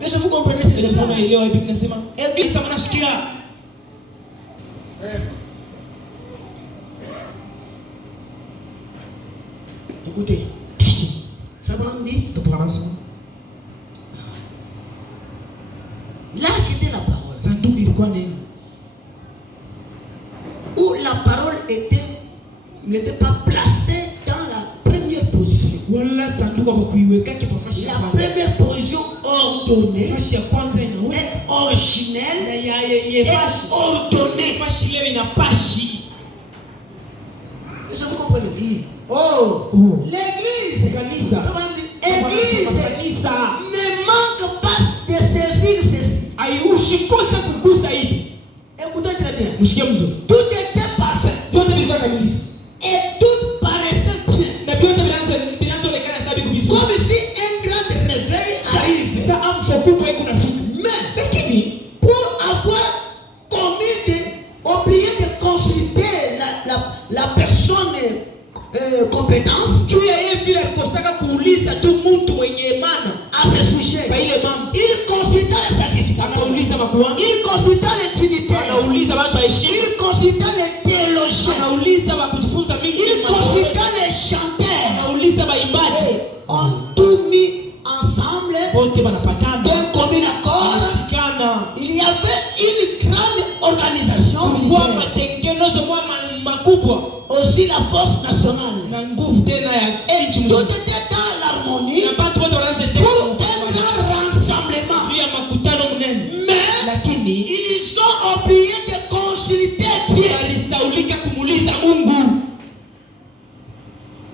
Est-ce que vous comprenez ce que je parle? Église mnashikia. Écoutez. Frère Branham dit, là c'était la parole. Où la parole n'était pas placée dans la première position. La première position ordonnée, est originelle, est ordonnée. Est-ce que vous comprenez? Oh, l'église, l'église ne manque pas de saisir ceci. Écoutez très bien. Tout était parfait. Et tout paraissait bien. Comme si un grand réveil arrive. Mais pour avoir commis oublié de consulter la personne compétence à ce sujet, il consulta les sacrificateurs, il consulta les trinitaires, il consulta les théologiens, il consulta les chanteurs, et ont tout mis ensemble d'un commun accord. Il y avait une grande organisation militaire, aussi la force nationale, et tout était dans l'harmonie pour un grand rassemblement. Mais ils ont oublié de consulter Dieu.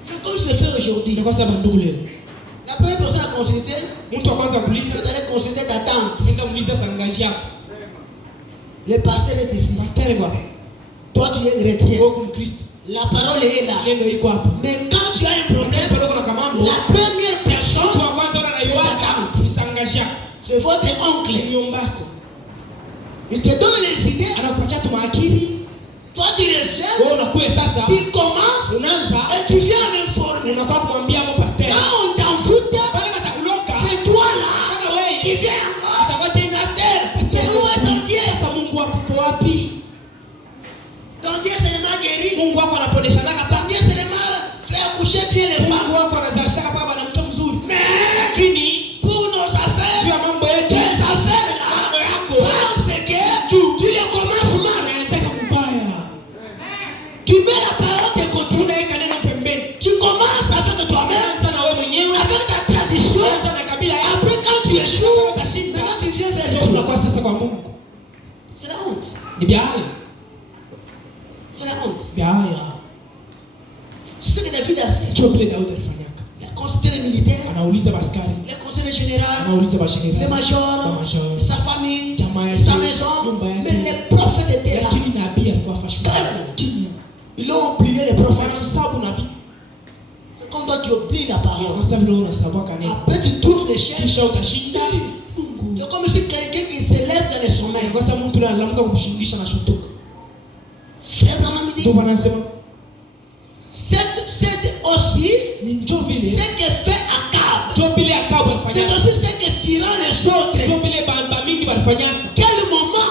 C'est comme je le fais aujourd'hui. La première personne à consulter, vous allez consulter ta tante. Le pasteur est ici. Toi tu es chrétien. La parole est là. Mais quand tu as un problème, la première personne c'est votre oncle. Il te donne les idées. Toi tu reviens. Tu commences et tu viens m'informer. Quand on t'envoûte, c'est toi là qui viens encore. Pasteur, où est ton Dieu? Ton Dieu seulement guérit. Ton Dieu seulement fait accoucher bien les femmes. Mais pour nos affaires, tes affaires là, pense que tu les commences mal. Tu mets la parole de côté. Tu commences avec toi-même, avec ta tradition. Après quand tu échoues, maintenant tu viens vers Dieu. C'est la honte. C'est la honte. C'est ce que David a fait. Il a consulté les militaires, il a consulté les généraux, les majors, sa famille, sa maison. Mais les prophètes étaient là. Ils ont oublié les prophètes. C'est comme toi tu oublies la parole. Après tu trouves les chefs. C'est comme si quelqu'un qui se lève dans le sommeil. Frère Branham dit, c'est aussi ce que fait Akab. C'est aussi ce que firent les autres. Quel moment?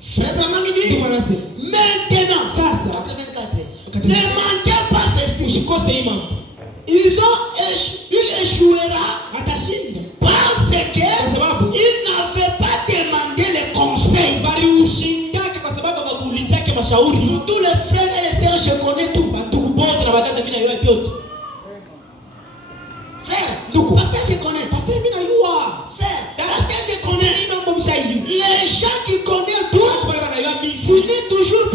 Frère Branham dit, maintenant, 84, ne manquez pas ceci. Il échouera parce qu'il n'avait pas demandé les conseils. Tous les frères et les sœurs, je connais tout. Frère, parce que je connais. Frère, parce que je connais. Les gens qui connaissent tout finissent toujours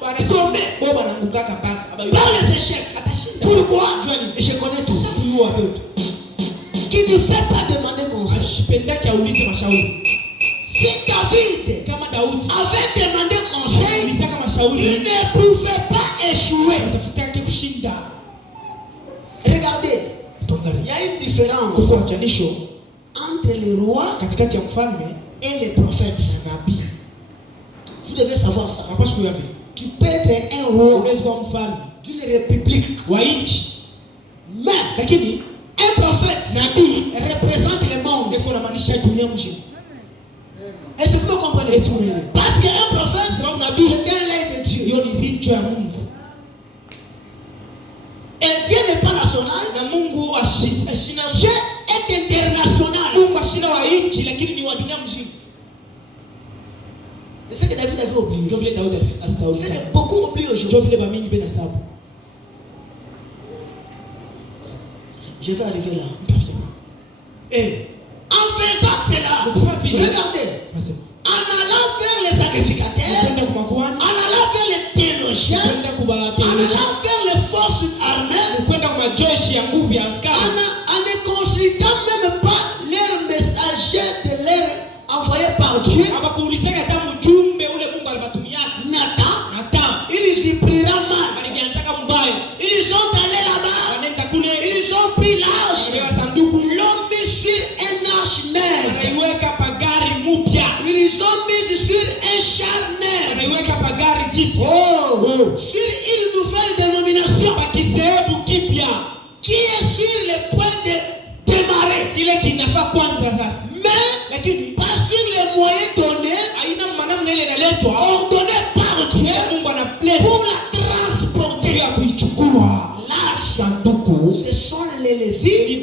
par tomber, par les échecs. Pourquoi? Je connais tout. Qui ne fait pas demander conseil. Si David avait demandé conseil, il ne pouvait pas échouer. Regardez, il y a une différence entre les rois et les prophètes. Vous devez savoir ça. Tu peux être un roi d'une république, mais Un prophète nabii représente le monde. iko na maanisha dunia mzima. Est-ce que vous comprenez? Parce qu'un prophète Sababu nabii est un l'œil de Dieu. hiyo ni richo ya Mungu. Et Dieu n'est pas national. Na Mungu ashina Dieu est international. Mungu ashina wa nchi lakini ni wa dunia mzima. C'est ce que David avait oublié. Ndio vile Daudi alisahau. C'est que beaucoup oublient Ndio aujourd'hui. vile bamingi bena sababu. Je vais arriver là. Et en faisant cela, regardez, en allant faire les sacrificateurs, en allant faire les théologiens, en allant faire les forces armées, en ne consultant même pas leurs messagers de l'air envoyés par Dieu, Nathan, ils y priront mal. Ils ont allé là-bas, ils ont pris l'arche, l'ont mis sur un arche neuve. Ils ont mis sur un char neuve. Sur une nouvelle dénomination qui est sur le point de démarrer. Mais pas sur les moyens donnés, ordonnés par Dieu pour la transporter. L'arche, ce sont les Lévites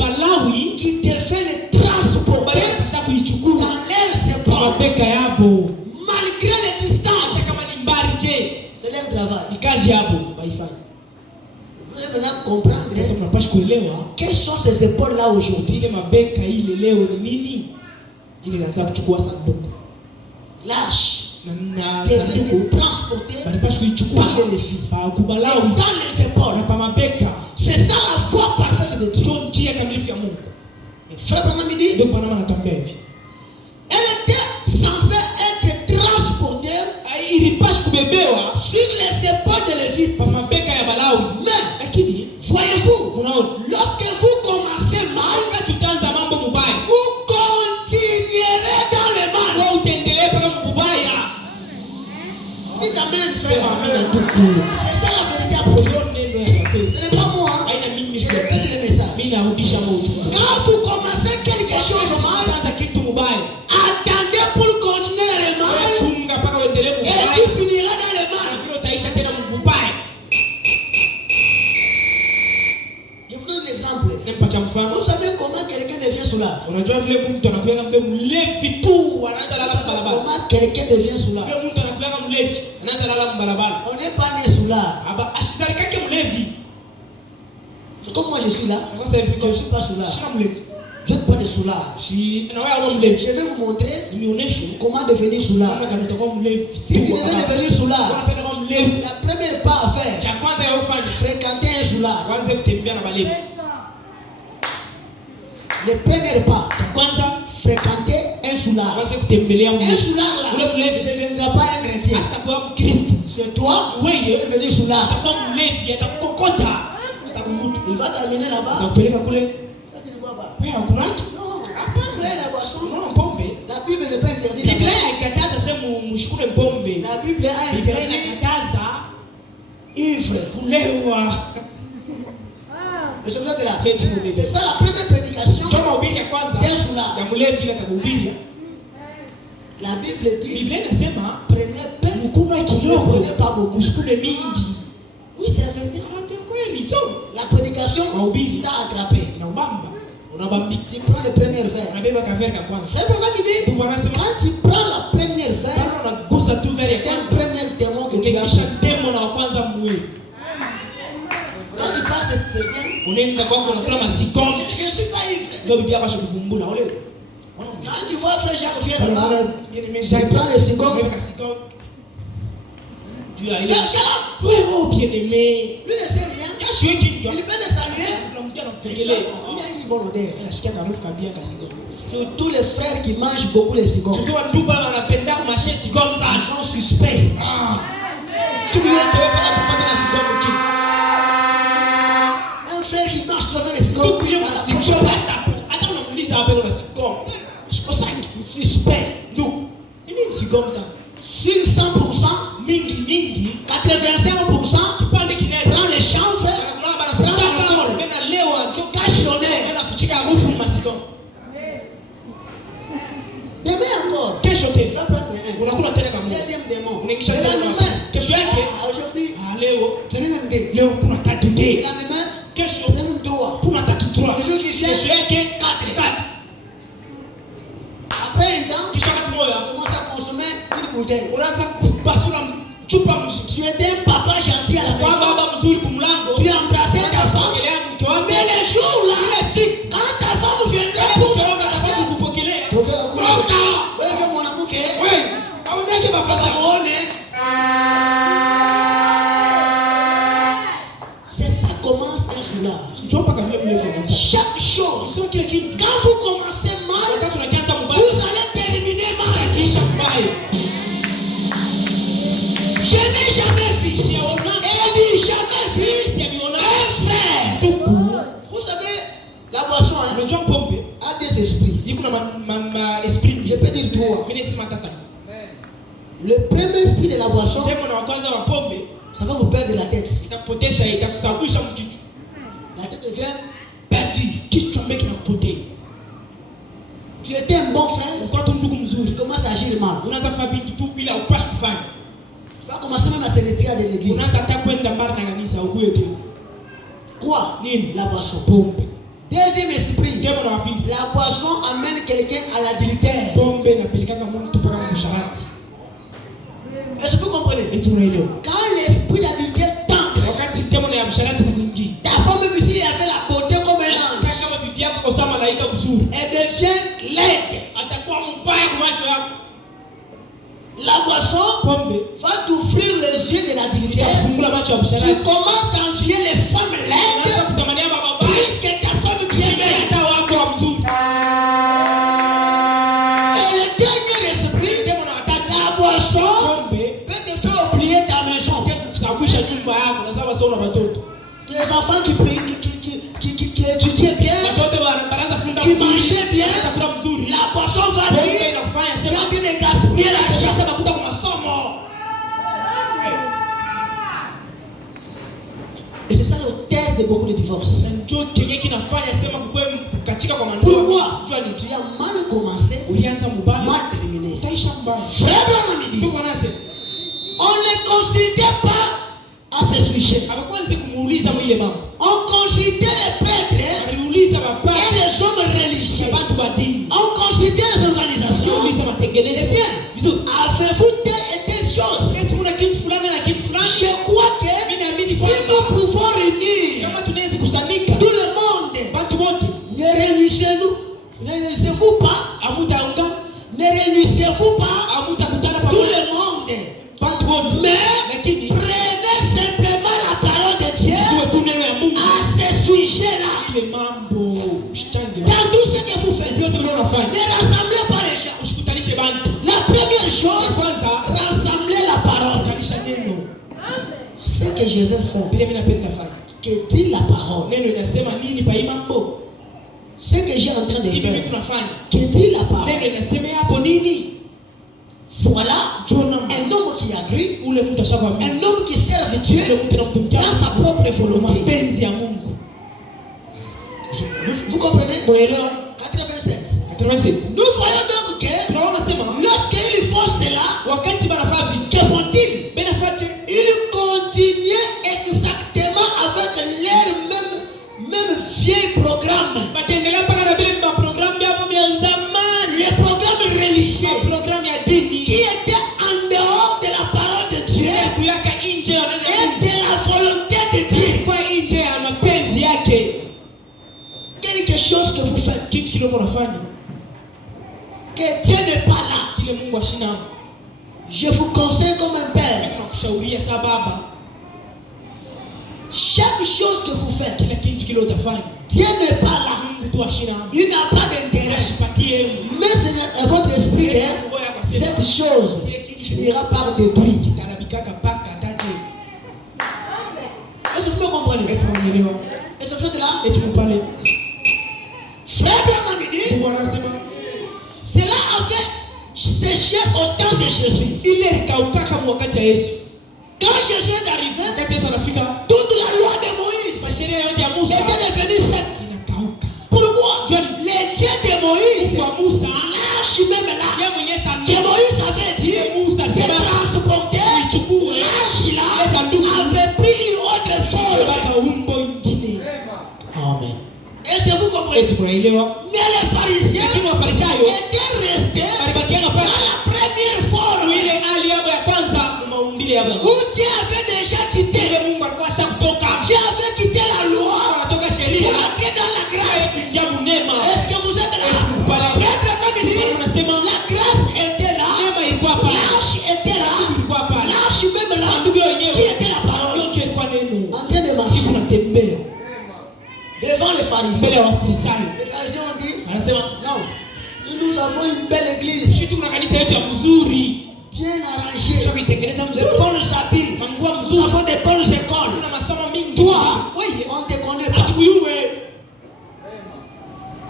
qui devaient le transporter dans leurs épaules. Malgré les distances, c'est leur travail. Vous allez maintenant comprendre quelles sont ces épaules-là aujourd'hui. L'arche devait être transportée par les Lévites. Et dans les épaules. C'est ça la foi parfaite de Dieu. Et frère Branham dit, elle était censée être transportée sur les épaules de Lévite. Mais, voyez-vous, lorsque vous commencez mal, vous continuerez dans le mal. Dites amen, frère. C'est ça la vérité à propos. Ce n'est pas moi. Je répète le message. Quand vous commencez quelque chose au mal, attendez pour continuer dans le mal. Et tu finiras dans le mal. Je vous donne un exemple. Vous savez comment quelqu'un devient soulard? Comment quelqu'un devient soulard? On n'est pas né soulard. C'est comme moi je suis là. Je ne suis pas soulard. Je n'ai pas de soulard. Je vais vous montrer comment devenir soulard. Si tu veux devenir soulard, la première pas à faire, fréquenter un soulard. Le premier pas, fréquenter un soulard. Un soulard là, ne deviendra pas un chrétien. C'est toi qui es devenu soulard. Il va t'amener là-bas. Ça, tu ne vois pas. Non, pas la boisson. La Bible n'est pas interdite. La Bible a interdit ivre. C'est ça la première prédication d'un soulard. La Bible dit prenez peu, ne prenez pas beaucoup. Oui, c'est la vérité. La prédication t'a attrapé. Tu prends le premier verre. C'est pourquoi tu dis, quand tu prends la première verre, c'est un premier démon que tu as. Quand tu passes cette semaine, je ne suis pas ivre. Quand tu vois frère Jacques Fier là-bas, tu prends le second. Frère Jacques, bien-aimé, lui ne sait rien. Il peut te saluer. Il a une bonne odeur. Surtout les frères qui mangent beaucoup les cigares. Ils sont suspects. Un frère qui marche trop les cigares. Suspect. Sur 100%, 85%, prends les chanvres, prends l'alcool, tu caches l'honneur. kesho tena. Tu vas prendre un. Unakula tena kama. Deuxième démon. Unaingisha Le tena. lendemain. Kesho yake, Aujourd'hui. leo Tu n'es même deux. leo kuna 3 Le day. lendemain. Kesho Tu n'es même trois. kuna 3. Le jour qui vient. Kesho yake 4. Après un temps. Kisha wakati Tu moja commences à consommer une bouteille. unaanza kupasula chupa mzima. Tu étais un papa gentil à la Kwa maison. baba mzuri kumlango. Tu embrassais ta femme. Ongelea mke wako. Mais les jours là, quand ta femme viendrait pour te embrasser, kupokelea. tu fais la couleur. Wewe mwanamke. Wewe, haunaje mafasa muone? C'est ça commence un jour là. Njoo mpaka vile mlevi anaanza. Chaque chose, Sio kile kitu. quand vous commencez mal, Wakati unaanza vous mbaya, allez terminer mal. kisha mbaya. Je n'ai jamais vu. Elle dit jamais vu. Un frère. Vous savez, la boisson Unajua pombe a des esprits. iko na esprit. Je peux dire trois. Mimi nasema tata. Le premier esprit de la boisson, Demo na kwanza wa pombe ça va vous perdre la tête. itakupotesha, itakusababisha mkichwa. La tête devient perdue. Kichwa mbeki na kupotea. Tu étais un bon frère, Uko tu ndugu tu mzuri. commences à agir mal. Unaanza fanya vitu tu bila upashi kufanya. Tu vas commencer même à se retirer de l'église. Unaanza hata kwenda mbali na kanisa ukuye tena. Quoi? Nini? La boisson. Pombe. Deuxième esprit, Demo na wapi? la boisson amène quelqu'un à l'adultère. Pombe inapelekaka mtu mpaka msharati. Est-ce que vous comprenez? Eti unaelewa? Quand l'esprit d'adultère tente, Wakati demo na ya msharati na kuingia. ta femme même si elle fait la beauté comme un ange, Kama bibi yako kosa malaika mzuri, elle devient laide. atakuwa mbaya kwa macho yako. La boisson Pombe va t'ouvrir les yeux de l'adultère. itafungula macho ya Tu msharati. commences à envier les femmes Unaanza laides kutamania baba baba. puisque ta femme bien belle. Hata wako wa mzuri. Et le dernier esprit, Demo na watatu. la boisson Pombe peut te faire oublier ta maison. kusababisha nyumba yako na sababu sio na watoto. Tes enfants qui prient, qui étudiaient bien, Watoto baraza funda qui mangeaient bien, chakula mzuri. la boisson va Pombe dire, inakufanya tu sema vas bien gaspiller l'argent. sasa nakuta kwa masomo. Et c'est ça le terme de beaucoup de divorces. Na njoo kenye kinafanya sema kukwe katika kwa mandoa. Pourquoi? Jua ni Tu as mal commencé, ulianza mbaya. mal terminé. Utaisha mbaya. Frère Branham dit, Ndugu anasema on ne consultait pas à ce sujet. hapakuanza kumuuliza mwile mama. On consultait les prêtres Aliuliza baba et les hommes religieux. watu wa dini. On consultait les organisations. Aliuliza Eh matengenezo. bien, Vizuri. avez-vous telle et telle chose? Eti kuna kitu fulani na kitu fulani. Je crois que Mimi naamini si kwamba nous pouvons réunir kama tunaweza kusanika tout le monde, watu wote, ne réunissez-nous, ne réunissez-vous pas, amutaunga, ne réunissez-vous pas amutakutana tout pamoja le monde, watu wote. mais Lakini prenez simplement la parole de Dieu tuwe tu neno ya Mungu. à ce sujet-là. Ile mambo usichange. Dans tout ce que vous faites, Ndio tunao nafanya. ne rassemblez pas les gens. Usikutanishe bantu. La première chose, Kwanza rassembler la parole. kutanisha neno. Ce que je vais faire, Vile mimi napenda fanya. que dit la parole, Neno inasema nini pa hii mambo? ce que j'ai en train de Hivi mimi faire, tunafanya. que dit la parole. Neno inasema hapo nini? Voilà Jona un homme qui a cru, ule mtu ashakwambia. un homme qui serve Ule Dieu mtu anamtumikia dans sa propre volonté. mapenzi ya Mungu. Vous comprenez? Unaelewa? 87. 87. Nous voyons donc que Tunaona sema lorsqu'ils font cela, wakati banafaa vitu que font-ils? benafate Ils continuent exactement avec leur même vieil programme. bataendelea mpaka na vile maprogramu vyavo vya zamani, Les programmes religieux programu ya dini qui étaient en dehors de la parole de Dieu kuyaka nje ya neno la et Mungu. de la volonté de Dieu. Kwa nje ya mapenzi yake. Quelque chose que vous faites, Kitu kile unafanya que Dieu n'est pas là. kile Mungu ashina. Je vous conseille comme un père. Tunakushauria saa baba, Chaque chose que vous faites, kila kitu kile utafanya Dieu n'est pas là. Mungu tu ashina. Il n'a pas d'intérêt. Ashipatie Mais c'est votre esprit que cette chose finira par détruire. tarabikaka paka tate. Est-ce que vous me comprenez? Eti mwenelewa. Est-ce que vous êtes là? Eti mpale. Frère Branham dit, Mungu anasema cela avait séché au temps de Jésus. ile kaukaka wakati ya Yesu. Quand Jésus est arrivé, Wakati Yesu anafika, toute la loi de Moïse masheria yote ya Musa était devenue sec. inakauka. Pourquoi? Les dieux de Moïse Kwa Musa l'a l'arche même là, Yeye mwenyewe que sanduku. Moïse avait dit, Musa de alisema transporter ichukue l'arche là, ile sanduku avait pris une autre forme. baka umbo ingine. Amen. Est-ce que vous comprenez? Tunaelewa. Mais les pharisiens Lakini Wafarisayo étaient restés walibakia dans pale la première forme ile hali yao ya kwanza, maumbile yao. où Dieu avait déjà quitté. Ile Mungu alikuwa ashakutoka. Dieu avait quitté la loi Anatoka pour sheria. entrer dans la grâce. Kuingia neema. Est-ce que vous êtes là? Voilà. Frère Branham dit, Unasema la grâce était là, neema ilikuwa pale. l'arche était là, Ilikuwa pale. l'arche même là, Sanduku yenyewe. qui était la parole, Yote ilikuwa neno. en train de marcher Tunatembea devant les mbele pharisiens. ya Wafarisayo. Les pharisiens ont dit, Anasema non, nous avons une belle église, sisi tuko na kanisa yetu ya mzuri. bien arrangée, Sio kuitengeneza les mzuri. bonnes habits, Mangua nous mzuri. avons des bonnes écoles. Kuna masomo mingi. Toi, Wewe on ne te connaît pas. hatukuyue.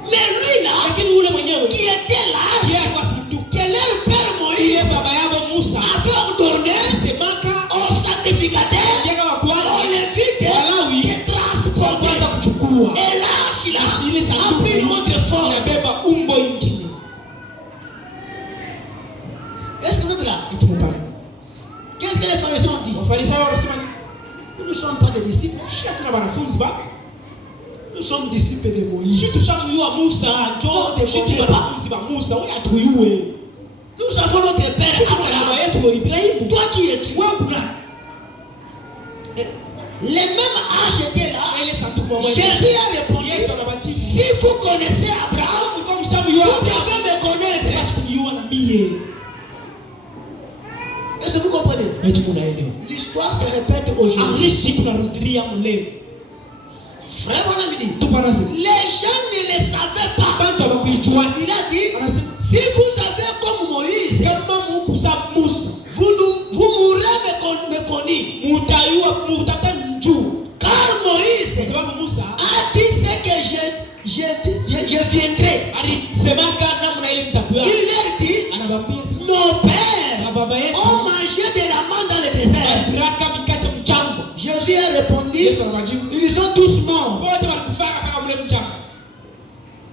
Mais lui là, Lakini ule mwenyewe qui était yeye l'arche, alikuwa sanduku. que leur père Yeye Moïse baba yao Musa avait ordonné semaka aux sacrificateurs, yega aux wakuana lévites, Walawi de transporter. kwanza kuchukua. Et l'arche là Ile a sanduku pris une autre forme. inabeba umbo ingine. Est-ce que vous êtes là? Itumupale. Qu'est-ce que les pharisiens ont dit? Wafarisayo wanasema Nous ne sommes pas des disciples, shi hatuna wanafunzi ba. nous sommes disciples de Shi Moïse. tushamuyua Musa, njoo shi tu wanafunzi ba Musa, wewe hatukuyue. Nous avons notre père Baba Abraham. yetu Ibrahimu. Toi qui es-tu? Wewe kuna Les mêmes âges étaient là. ile sanduku mmoja. Jésus a répondu, Yesu anabajibu. si vous connaissez Abraham, Kwa mshamuyua vous devez me connaître. basi kuniua na mie. Est-ce que vous comprenez? Eti munaelewa. L'histoire se répète aujourd'hui. Arishi kunarudilia mleo. Frère Branham dit, Tupanase. les gens ne le savaient pas. Bantu abakuijua. Il a dit, Anasema si vous avez comme Moïse, kama mukusa Musa, vous mourrez me connaître. mutaiwa mutapata njuu. Car Kwa Moïse sababu Musa a dit ce que je viendrai. alisemaka namna ile mtakuya. Il leur dit, Anabambia nos pères na baba yetu ont mangé de la manne dans le désert. raka mikate mchango. Jésus a répondu, Yesu anawajibu. ils sont tous morts. Wote walikufaka kama mle mchango.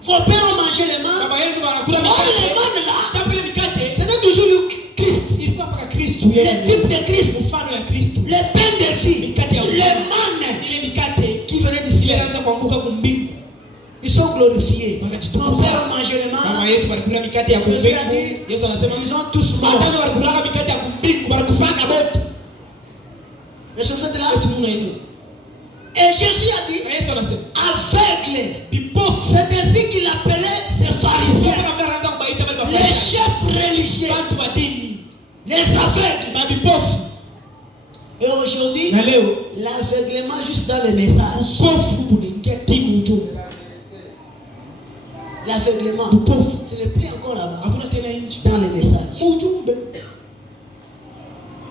Vos pères ont mangé les mannes. Baba yetu wanakula Oh, les mikate. mannes là, Chapele mikate. c'était toujours le Christ. Ilikuwa paka Kristo Le yeye. type de Christ. Mfano ya Kristo. Le pain de vie. Mikate ya Les uzima. mannes Ile mikate qui venaient du ciel. ilianza kuanguka kumbingu. Ils sont glorifiés. Nos Wakajitukuza. pères ont mangé les Baba mannes. yetu walikula mikate ya Yesu kumbingu. adi- Yesu anasema Ils ont tous morts. matano walikula mikate ya kumbingu, walikufaka bote. Est-ce que vous êtes là? Eti muna hiyo. Et Jésus a dit, Na Yesu anasema aveugle. vipofu. C'est ainsi qu'il appelait ces pharisiens, Kama anaanza kubaita wale les mafarisayo. chefs religieux, Watu wa dini les aveugles. na vipofu. Et aujourd'hui, Na leo l'aveuglement juste dans les messages. upofu unaingia timu ujumbe. L'aveuglement, Upofu ce n'est plus encore là-bas, hakuna tena nje. dans les messages. Ujumbe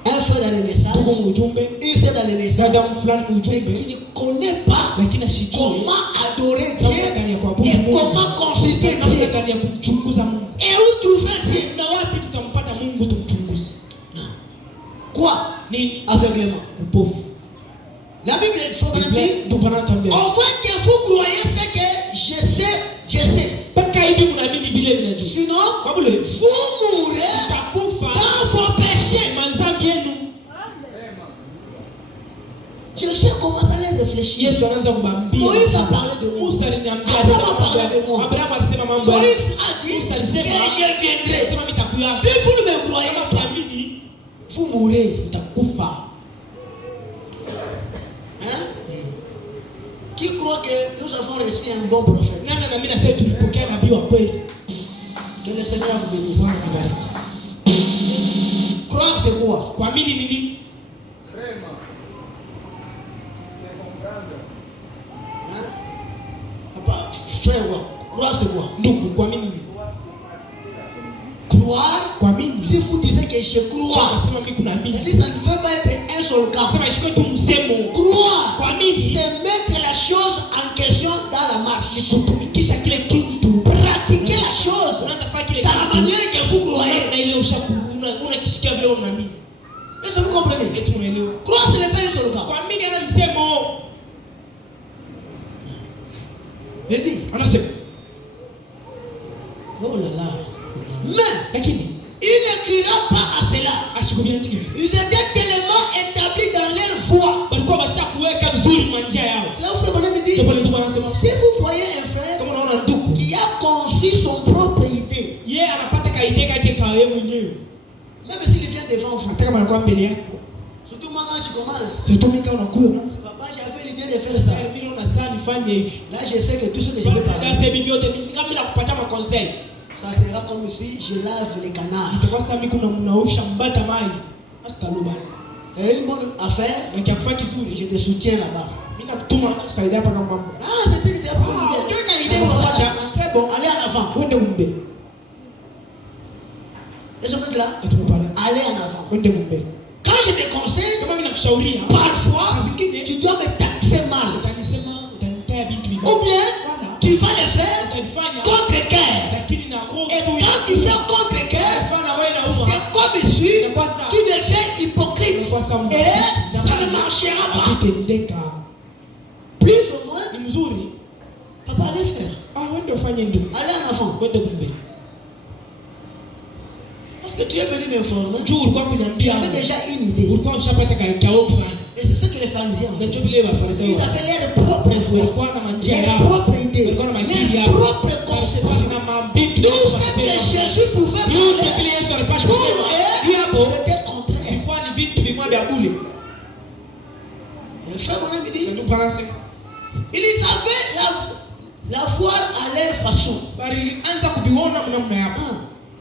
Un frère dans les tuko messages, ujumbe. une sœur dans les messages, Dada fulani mais ujumbe. qui ne connaît pas Lakini asijue comment adorer namna gani ya Dieu kuabudu et Mungu. comment consulter Namna Dieu gani ya kumchunguza Mungu. et où trouver Dieu. Na wapi tutampata Mungu tumchunguze? Quoi? Nini? Aveuglement. Upofu. La Bible il faut Biblia dire, ndio panatambia. au moins que vous croyez ce que je sais. Mpaka hivi mnaamini vile vinajua. Sinon, Kwa vile vous mourrez mtakufa dans vos péchés. manzambi yenu. Jésus a commencé à les réfléchir. Yesu anaanza kubambia. Moïse a parlé de moi. Musa aliniambia. Abraham a parlé de moi. Abraham alisema mambo haya. Moïse a dit Musa que alisema je viendrai. alisema nitakuya. Si vous ne me croyez Kama pas, tuamini vous mourrez. nitakufa. Hein? Qui croit que nous avons reçu un bon prophète? Nani na mimi nasema tulipokea nabii wa kweli. Que le Seigneur vous bénisse. Bwana abariki. Croire c'est quoi? Kuamini nini? Hein? Papa, frère, croire c'est quoi? Ndugu, kuamini nini? Croire, Kuamini. si vous disiez que je crois, Nasema mimi kunaamini. c'est-à-dire ça ne veut pas être un seul cas. Nasema ishike tu msemo. Croire, Kuamini c'est mettre la chose en question dans la ni marche. kutumikisha kile kitu. Pratiquer la chose Unaanza fanya kile dans la kitu. manière que vous croyez. Na ile unakishikia vile unaamini. Est-ce que vous comprenez? Eti unaelewa. Croire, ce n'est pas un seul cas. Kuamini ana msemo. Il dit, Anasema oh là là, Lakini il n'écrira pas à cela. asikubiandike. Ils étaient tellement établis dans leur foi. Walikuwa washakuweka vizuri kwa njia yao. C'est là où frère Branham dit, Ndipo ndugu anasema si vous voyez un frère kama unaona ndugu qui a conçu son propre idée, yeye anapata kaidea kake kwa yeye mwenyewe. même s'il vient devant vous, Hata kama anakuwa mbele yako. surtout maintenant tu commences. Situmika unakuwa unaanza. Papa, j'avais l'idée de faire ça. Mimi naona sana nifanye hivi. Là, je sais que tout ce que je vais parler, Kazi bibi yote mimi kama mimi nakupatia ma conseil. ça sera comme si je lave les canards. Itakuwa sasa mimi kuna mnaosha mbata mai. Asitaluba. Et une bonne affaire, Na kiafanya kizuri. je te soutiens là-bas. Mimi nakutuma kusaidia hapa kama mambo. Ah, c'était une très bonne idée. Ukiweka idea unapata. C'est bon. Allez en avant. Wende mbele. Et ce fait là, Atumepana. allez en avant. Wende mbele. Quand je te conseille, Kama mimi nakushauria, parfois, zingine tu dois me taxer mal. utanisema utanitea vitu vibaya. Ou bien, tu vas le faire Utanifanya contre cœur. lakini na roho Et tu quand tu fais contre cœur, fanya wewe na uma. c'est comme si tu deviens hypocrite. Kwa sababu Et ça ne marchera pas. akitendeka Plus ou moins, ni mzuri. papa, allez faire. Wende ufanye ndugu. Allez en avant. Wende mbele. Parce que tu es venu m'informer. Juu ulikuwa Tu kuniambia avais déjà une idée. ulikuwa ushapata kao fulani. Et c'est ce que les pharisiens ont fait. Ndio vile Wafarisayo Ils avaient leur propre foi, walikuwa na manjia leur yao. propre idée, Walikuwa na maakili leur yao. propre conception. Na mabibi Tout ce que Jésus pouvait yote faire, vile Yesu alipasha pour kusema. eux, Hapo c'était contraire. ilikuwa ni vitu vimwa vya bure. Et frère, mon ami dit, Ndio panasema ils avaient la voir à leur façon. walianza kuviona namna yao. Ah,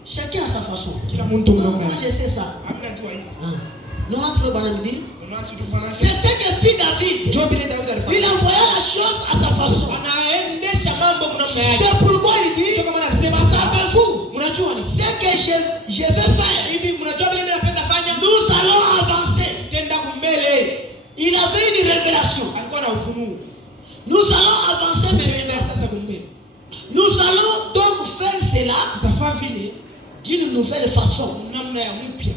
chacun à sa façon. Kila mtu Moi, mnaona. je sais ça. Hamna jua hivi. Ah. Notre frère Branham dit, Unacho c'est ce que fit David. Ndio vile Daudi alifanya. Il envoyait la chose à sa façon. Anaendesha mambo namna yake. C'est pourquoi il dit, Ndio kama anasema savez-vous, mnajua ni ce que je vais faire, hivi, mnajua vile mimi napenda fanya. nous allons avancer. Tenda kumbele. Il avait une révélation. Alikuwa na ufunuo. Nous allons avancer maintenant. Sasa kumbele. Nous allons donc faire cela Utafaa vile d'une nouvelle façon. namna ya mpya.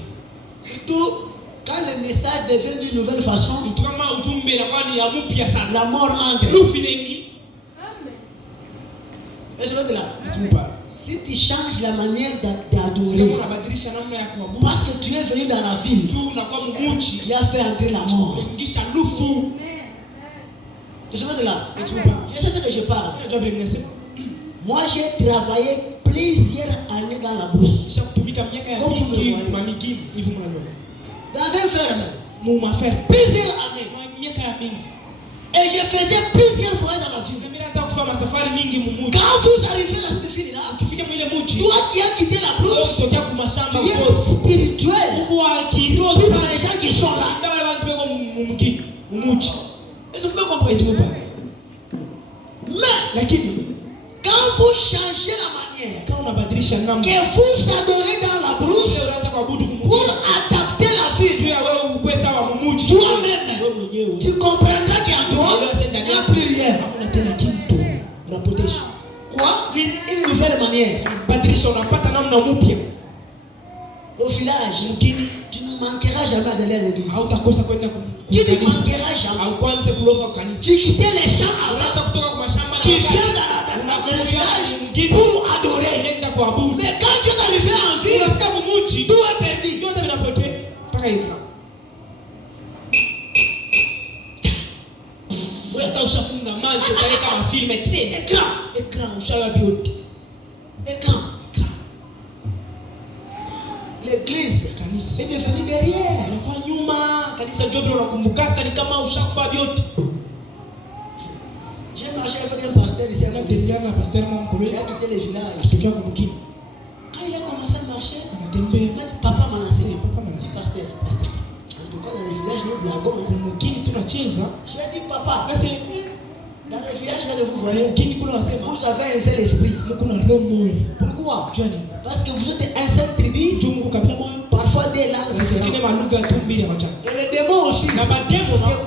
Surtout quand le message devient d'une nouvelle façon, Kama ujumbe inakuwa ni ya mpya sasa. la mort entre. Lufi lengi. Et je veux dire là, Tupa. si tu changes la manière Ndio d'adorer, unabadilisha namna ya kuabudu. parce que tu es venu dans la ville, Tu unakuwa mmuchi. tu as fait entrer la mort. Ingisha lufu. Je veux dire là, Tupa. je sais ce que je parle. Unajua vile ninasema. Moi, j'ai travaillé plusieurs années dans la brousse, Kisha kutumika miaka ya mingi kwa migini hivi mnajua. dans un ferme, Mumafere. plusieurs années. Miaka ya mingi. Et je faisais plusieurs fois dans la ville. Mimi naanza kufanya safari mingi mumuchi. Quand vous arrivez à cette ville-là, Ukifika mwile muchi, toi qui as quitté la brousse, utokea kwa mashamba tu es huko. spirituel. Kwa kiroho Plus sana. les gens qui sont là. Ndio wale watu wako mumugini, mumuchi. Est-ce que vous comprenez? Tupa. Mais Lakini quand vous changez la manière kama unabadilisha namna, que vous adorez dans la brousse wewe unaanza kuabudu pour kumukini. adapter la vie, Juu ya wewe ukwe sawa mumuchi. toi-même, Wewe mwenyewe. tu comprendras qu'en toi, il n'y a plus rien. Hakuna tena kitu. Unapotesha. Quoi? Une nouvelle manière. Badilisha unapata namna mpya. Au village, Mkini tu ne manqueras jamais d'aller à l'église. hautakosa kwenda Tu ne kanisa. manqueras jamais. Au kwanza kulofa kanisa. Tu quittais les champs avant. Unaanza kutoka kwa mashamba na Tu magari. viens dans le village pour adorer. Unaenda kuabudu. Mais quand tu es arrivé en ville, Unafika mumuchi, tout est perdu. yote vinapotea mpaka hivi. Wewe hata ushafunga macho utaweka mafilme 13. Écran, Ekran ushawa beauty. écran. L'église Kanisa. est devenue derrière. Unakuwa nyuma, kanisa ndio vile unakumbukaka ni kama ushakufa beauty. J'ai marché avec un pasteur ici à la Ndio na pastor mwa qui mkomezi. a quitté les villages. Atokea kumkini. Quand il a commencé à marcher, Anatembea. il m'a dit, Papa Manassé, Papa Manassé. pasteur. En tout cas, dans les villages, nous blaguons. Hein. Kumkini tunacheza. Je lui ai dit, Papa, Basi dans les villages là que vous voyez, kumkini kuna wasema vous avez un seul esprit. Mungu na roho moyo. Pourquoi? Jani. Parce que vous êtes un seul tribu, Mungu kabila moyo. parfois des langues Sasa différentes. kile malugha tu mbili ya machana. Et les démons aussi, Na mademo c'est